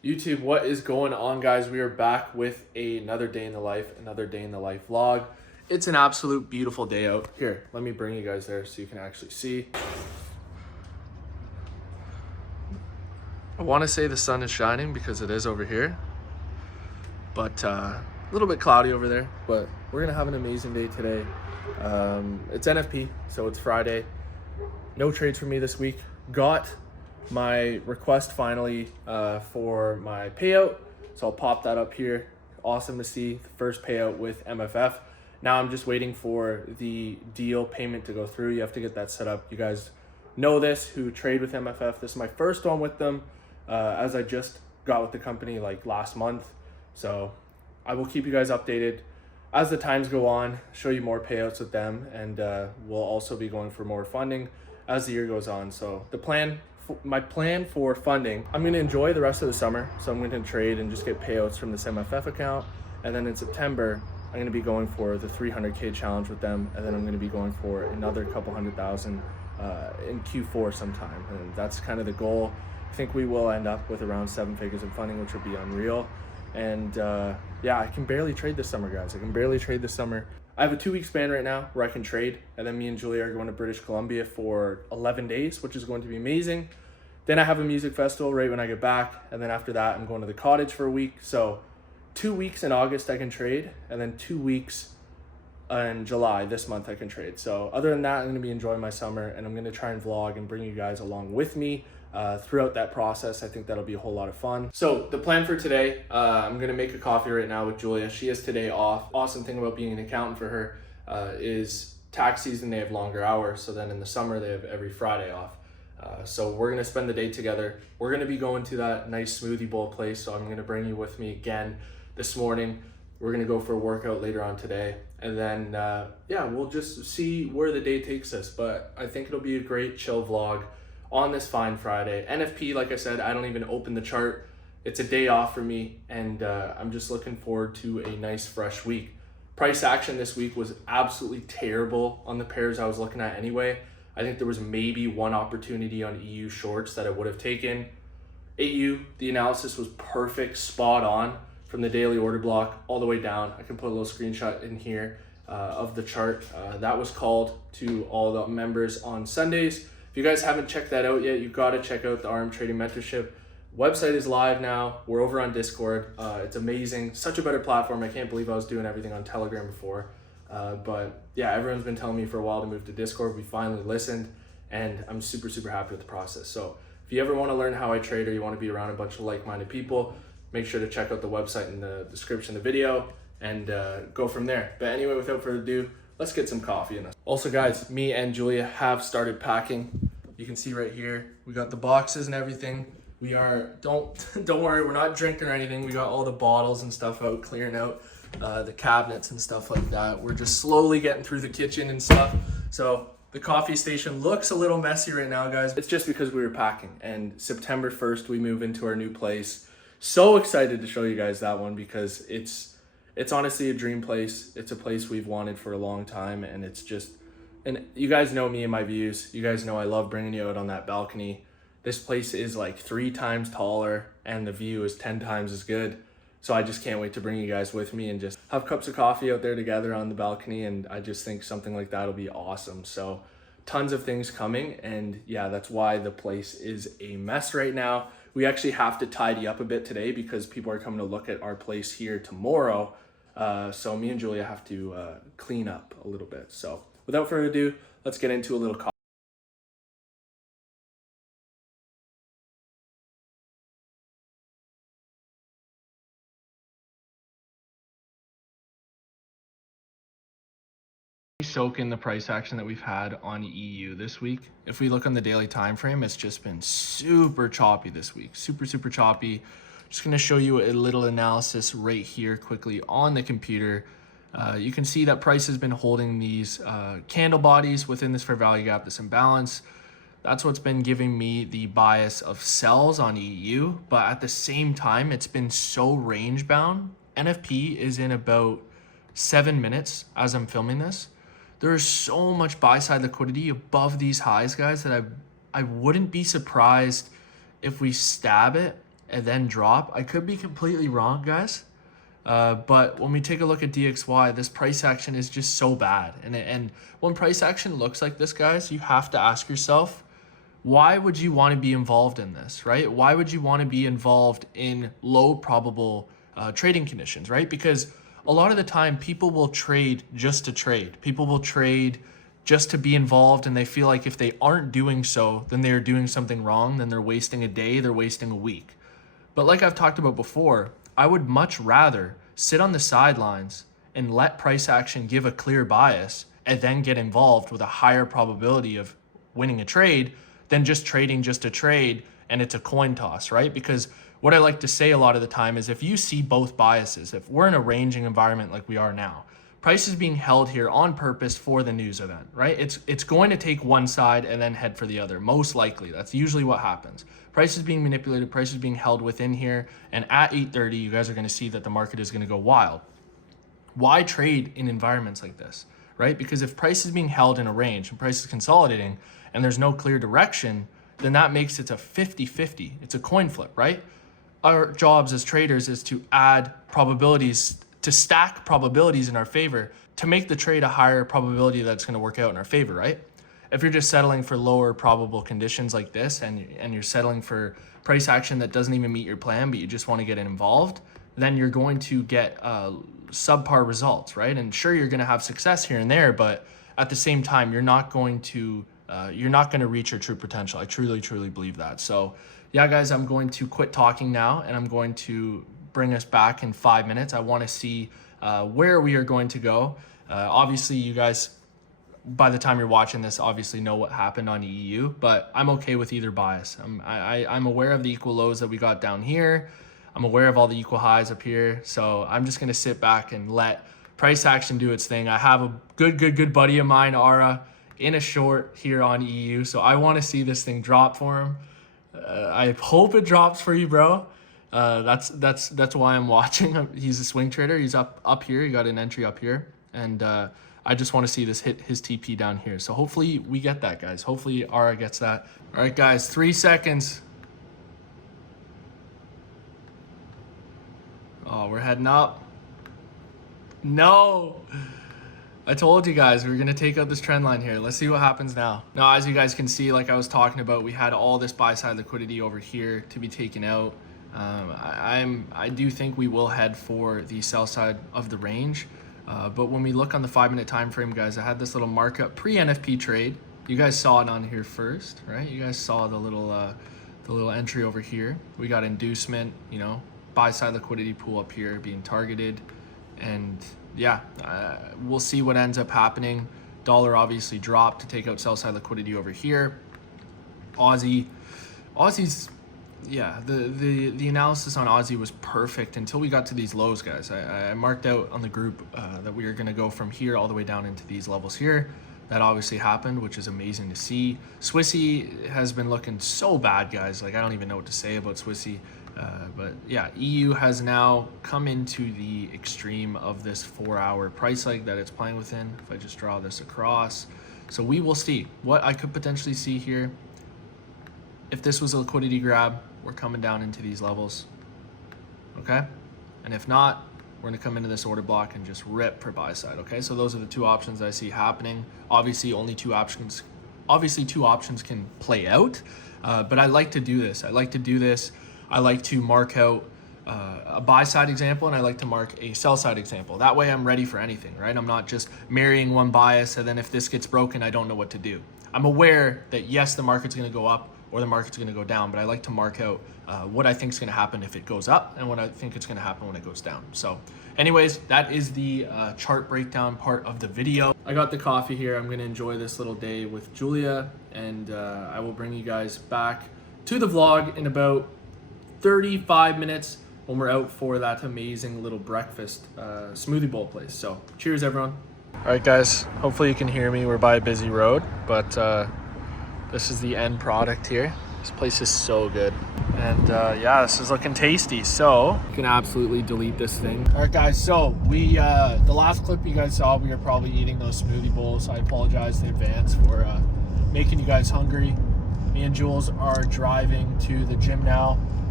YouTube, what is going on, guys? We are back with another day in the life vlog. It's an absolute beautiful day out. Here, let me bring you guys there so you can actually see. I want to say the sun is shining because it is over here, but a little bit cloudy over there, but we're gonna have an amazing day today. It's NFP, so it's Friday. No trades for me this week. Got my request finally for my payout, so I'll pop that up here. Awesome to see the first payout with MFF. Now I'm just waiting for the deal payment to go through. You have to get that set up. You guys know this who trade with MFF. This is my first one with them, as I just got with the company like last month, so I will keep you guys updated as the times go on, show you more payouts with them, and we'll also be going for more funding as the year goes on. So my plan for funding, I'm going to enjoy the rest of the summer, so I'm going to trade and just get payouts from this MFF account, and then in September I'm going to be going for the 300K challenge with them, and then I'm going to be going for another couple $100,000 in Q4 sometime, and that's kind of the goal. I think we will end up with around 7 figures of funding, which would be unreal. And yeah, I can barely trade this summer, guys. I can barely trade this summer. I have a 2-week span right now where I can trade, and then me and Julia are going to British Columbia for 11 days, which is going to be amazing. Then I have a music festival right when I get back, and then after that I'm going to the cottage for a week. So 2 weeks in August I can trade, and then 2 weeks in July this month I can trade. So other than that, I'm going to be enjoying my summer, and I'm going to try and vlog and bring you guys along with me throughout that process. I think that'll be a whole lot of fun. So the plan for today, I'm gonna make a coffee right now with Julia. She has today off. Awesome thing about being an accountant for her is tax season, they have longer hours. So then in the summer, they have every Friday off. So we're gonna spend the day together. We're gonna be going to that nice smoothie bowl place. So I'm gonna bring you with me again this morning. We're gonna go for a workout later on today. And then, yeah, we'll just see where the day takes us. But I think it'll be a great chill vlog on this fine Friday. NFP, like I said, I don't even open the chart. It's a day off for me, and I'm just looking forward to a nice fresh week. Price action this week was absolutely terrible on the pairs I was looking at anyway. I think there was maybe one opportunity on EU shorts that I would have taken. AU, the analysis was perfect, spot on from the daily order block all the way down. I can put a little screenshot in here of the chart. That was called to all the members on Sundays. If you guys haven't checked that out yet, you've got to check out the RM Trading Mentorship. Website is live now. We're over on Discord. It's amazing. Such a better platform. I can't believe I was doing everything on Telegram before. But yeah, everyone's been telling me for a while to move to Discord. We finally listened, and I'm super, super happy with the process. So if you ever want to learn how I trade, or you want to be around a bunch of like-minded people, make sure to check out the website in the description of the video, and go from there. But anyway, without further ado, let's get some coffee in us. Also, guys, me and Julia have started packing. You can see right here, we got the boxes and everything. We are, don't worry, we're not drinking or anything. We got all the bottles and stuff out, clearing out the cabinets and stuff like that. We're just slowly getting through the kitchen and stuff. So the coffee station looks a little messy right now, guys. It's just because we were packing, and September 1st, we move into our new place. So excited to show you guys that one, because it's honestly a dream place. It's a place we've wanted for a long time, and it's just, and you guys know me and my views. You guys know I love bringing you out on that balcony. This place is like 3 times taller, and the view is 10 times as good. So I just can't wait to bring you guys with me and just have cups of coffee out there together on the balcony. And I just think something like that will be awesome. So tons of things coming, and yeah, that's why the place is a mess right now. We actually have to tidy up a bit today because people are coming to look at our place here tomorrow. So me and Julia have to clean up a little bit. So without further ado, let's get into a little coffee. Soak in the price action that we've had on EU this week. If we look on the daily time frame, it's just been super choppy this week. Super choppy. Just going to show you a little analysis right here quickly on the computer. You can see that price has been holding these candle bodies within this fair value gap, this imbalance. That's what's been giving me the bias of sells on EU, but at the same time, it's been so range bound. NFP is in about 7 minutes as I'm filming this. There is so much buy side liquidity above these highs, guys, that I wouldn't be surprised if we stab it and then drop. I could be completely wrong, guys. But when we take a look at DXY, this price action is just so bad. And when price action looks like this, guys, you have to ask yourself, why would you want to be involved in this, right? Why would you want to be involved in low probable trading conditions, right? Because a lot of the time people will trade just to trade. People will trade just to be involved, and they feel like if they aren't doing so, then they are doing something wrong, then they're wasting a day, they're wasting a week. But like I've talked about before, I would much rather sit on the sidelines and let price action give a clear bias and then get involved with a higher probability of winning a trade than just trading just to trade and it's a coin toss, right? Because what I like to say a lot of the time is if you see both biases, if we're in a ranging environment like we are now, price is being held here on purpose for the news event, right? It's going to take one side and then head for the other, most likely. That's usually what happens. Price is being manipulated, price is being held within here, and at 8:30, you guys are gonna see that the market is gonna go wild. Why trade in environments like this, right? Because if price is being held in a range and price is consolidating and there's no clear direction, then that makes it a 50-50. It's a coin flip, right? Our jobs as traders is to add probabilities, to stack probabilities in our favor to make the trade a higher probability that's going to work out in our favor, right? If you're just settling for lower probable conditions like this and you're settling for price action that doesn't even meet your plan, but you just want to get involved, then you're going to get subpar results, right? And sure, you're going to have success here and there, but at the same time, you're not going to reach your true potential. I truly believe that. So yeah, guys, I'm going to quit talking now and I'm going to bring us back in 5 minutes. I want to see where we are going to go. Obviously, you guys, by the time you're watching this, obviously know what happened on EU, but I'm okay with either bias. I'm aware of the equal lows that we got down here. I'm aware of all the equal highs up here. So I'm just going to sit back and let price action do its thing. I have a good buddy of mine, Ara, in a short here on EU. So I want to see this thing drop for him. I hope it drops for you, bro. That's why I'm watching. He's a swing trader. He's up here. He got an entry up here, and I just want to see this hit his TP down here. So hopefully we get that, guys. Hopefully Ara gets that. All right, guys, 3 seconds. Oh, we're heading up. No. I told you guys we were going to take out this trend line here. Let's see what happens now. Now, as you guys can see, like I was talking about, we had all this buy side liquidity over here to be taken out. I do think we will head for the sell side of the range. But when we look on the 5-minute time frame, guys, I had this little markup pre-NFP trade. You guys saw it on here first, right? You guys saw the little entry over here. We got inducement, you know, buy side liquidity pool up here being targeted, and yeah, we'll see what ends up happening. Dollar obviously dropped to take out sell side liquidity over here. Aussie's, yeah, the analysis on Aussie was perfect until we got to these lows, guys. I marked out on the group that we are going to go from here all the way down into these levels here. That obviously happened, which is amazing to see. Swissy has been looking so bad, guys. Like, I don't even know what to say about Swissy. But yeah, EU has now come into the extreme of this 4-hour price hike that it's playing within. If I just draw this across. So we will see what I could potentially see here. If this was a liquidity grab, we're coming down into these levels. Okay. And if not, we're going to come into this order block and just rip for buy side. Okay. So those are the two options I see happening. Obviously only two options. Obviously two options can play out. But I like to do this. I like to mark out a buy side example, and I like to mark a sell side example. That way I'm ready for anything, right? I'm not just marrying one bias, and then if this gets broken, I don't know what to do. I'm aware that yes, the market's going to go up or the market's going to go down, but I like to mark out what I think is going to happen if it goes up and what I think it's going to happen when it goes down. So anyways, that is the chart breakdown part of the video. I got the coffee here. I'm going to enjoy this little day with Julia, and I will bring you guys back to the vlog in about 35 minutes when we're out for that amazing little breakfast smoothie bowl place. So cheers, everyone. All right, guys, hopefully you can hear me. We're by a busy road, but this is the end product here. This place is so good, and yeah, this is looking tasty. So you can absolutely delete this thing. All right, guys, so we the last clip you guys saw, we were probably eating those smoothie bowls. I apologize in advance for making you guys hungry. Me and Jules are driving to the gym now.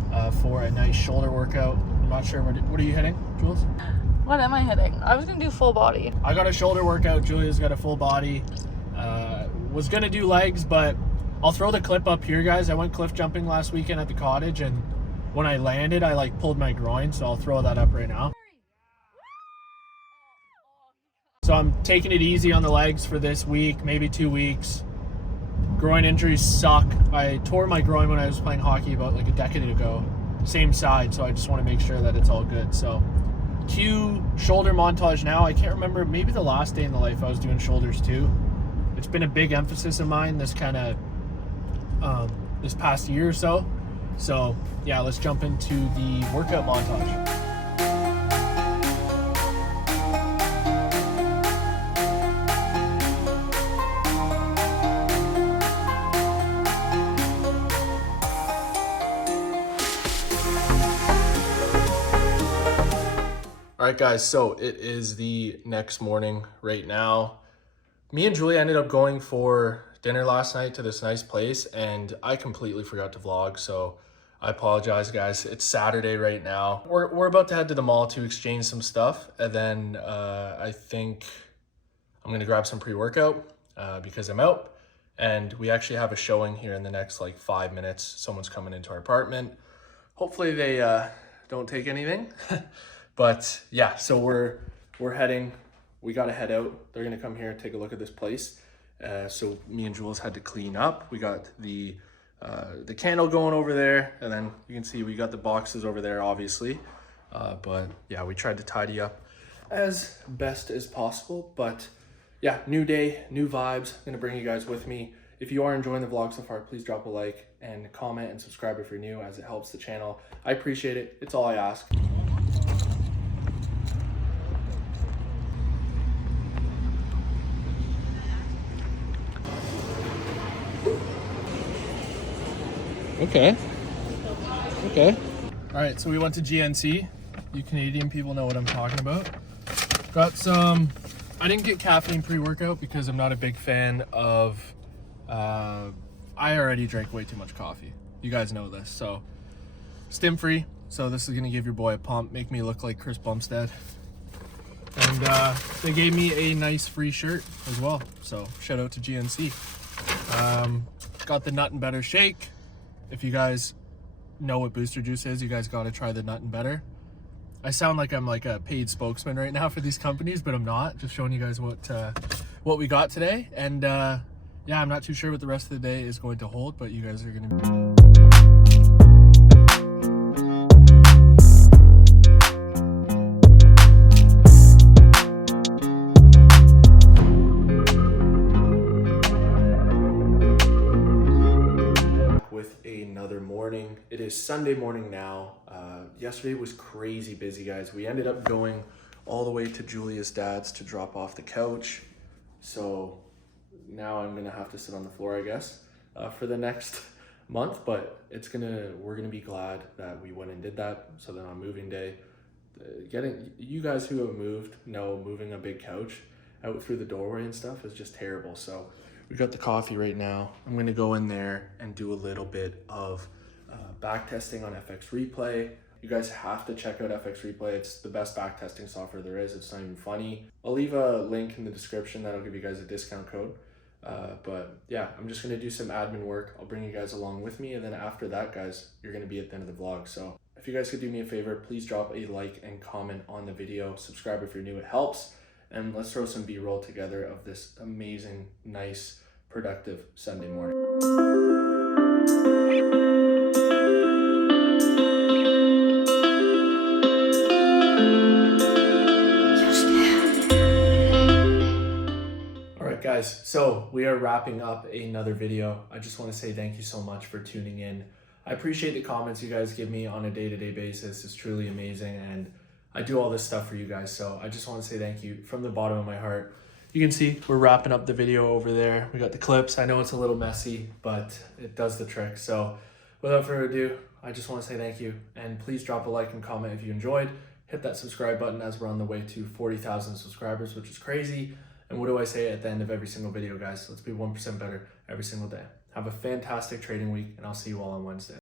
for a nice shoulder workout. I'm not sure, what are you hitting, Jules? What am I hitting? I was gonna do full body. I got a shoulder workout, Julia's got a full body. Was gonna do legs, but I'll throw the clip up here, guys. I went cliff jumping last weekend at the cottage, and when I landed, I like pulled my groin, so I'll throw that up right now. So I'm taking it easy on the legs for this week, maybe 2 weeks. Groin injuries suck. I tore my groin when I was playing hockey about like a decade ago. Same side, so I just want to make sure that it's all good. So cue shoulder montage now. I can't remember, maybe the last day in the life I was doing shoulders too. It's been a big emphasis of mine this kind of this past year or so. So yeah, let's jump into the workout montage. All right, guys, so it is the next morning right now. Me and Julia ended up going for dinner last night to this nice place, and I completely forgot to vlog, so I apologize, guys. It's Saturday right now. We're about to head to the mall to exchange some stuff, and then I think I'm gonna grab some pre-workout because I'm out, and we actually have a showing here in the next like 5 minutes. Someone's coming into our apartment. Hopefully they don't take anything. But yeah, so we're heading. We gotta head out. They're gonna come here and take a look at this place. So me and Jules had to clean up. We got the candle going over there, and then you can see we got the boxes over there, obviously. But yeah, we tried to tidy up as best as possible. But yeah, new day, new vibes. I'm gonna bring you guys with me. If you are enjoying the vlog so far, please drop a like and comment and subscribe if you're new, as it helps the channel. I appreciate it. It's all I ask. Okay. All right, so we went to GNC. You Canadian people know what I'm talking about. Got some, I didn't get caffeine pre-workout because I'm not a big fan of, I already drank way too much coffee. You guys know this, so stim free. So this is gonna give your boy a pump, make me look like Chris Bumstead. And they gave me a nice free shirt as well. So shout out to GNC. Got the Nut and Better shake. If you guys know what Booster Juice is, you guys got to try the Nut and Better. I sound like I'm like a paid spokesman right now for these companies, but I'm not. Just showing you guys what we got today. And yeah, I'm not too sure what the rest of the day is going to hold, but you guys are going to... It is Sunday morning now. Yesterday was crazy busy, guys. We ended up going all the way to Julia's dad's to drop off the couch. So now I'm gonna have to sit on the floor, I guess, for the next month. But we're gonna be glad that we went and did that. So then on moving day, you guys who have moved know moving a big couch out through the doorway and stuff is just terrible. So we got the coffee right now. I'm gonna go in there and do a little bit of back testing on FX Replay. You guys have to check out FX Replay. It's the best back testing software there is. It's not even funny. I'll leave a link in the description that'll give you guys a discount code. But yeah, I'm just gonna do some admin work. I'll bring you guys along with me, and then after that, guys, you're gonna be at the end of the vlog. So if you guys could do me a favor, please drop a like and comment on the video. Subscribe if you're new, it helps. And let's throw some B-roll together of this amazing, nice, productive Sunday morning. Guys, so we are wrapping up another video. I just want to say thank you so much for tuning in. I appreciate the comments you guys give me on a day-to-day basis. It's truly amazing, and I do all this stuff for you guys, so I just want to say thank you from the bottom of my heart. You can see we're wrapping up the video over there. We got the clips. I know it's a little messy, but it does the trick. So without further ado, I just want to say thank you, and please drop a like and comment if you enjoyed. Hit that subscribe button as we're on the way to 40,000 subscribers, which is crazy. And what do I say at the end of every single video, guys? Let's be 1% better every single day. Have a fantastic trading week, and I'll see you all on Wednesday.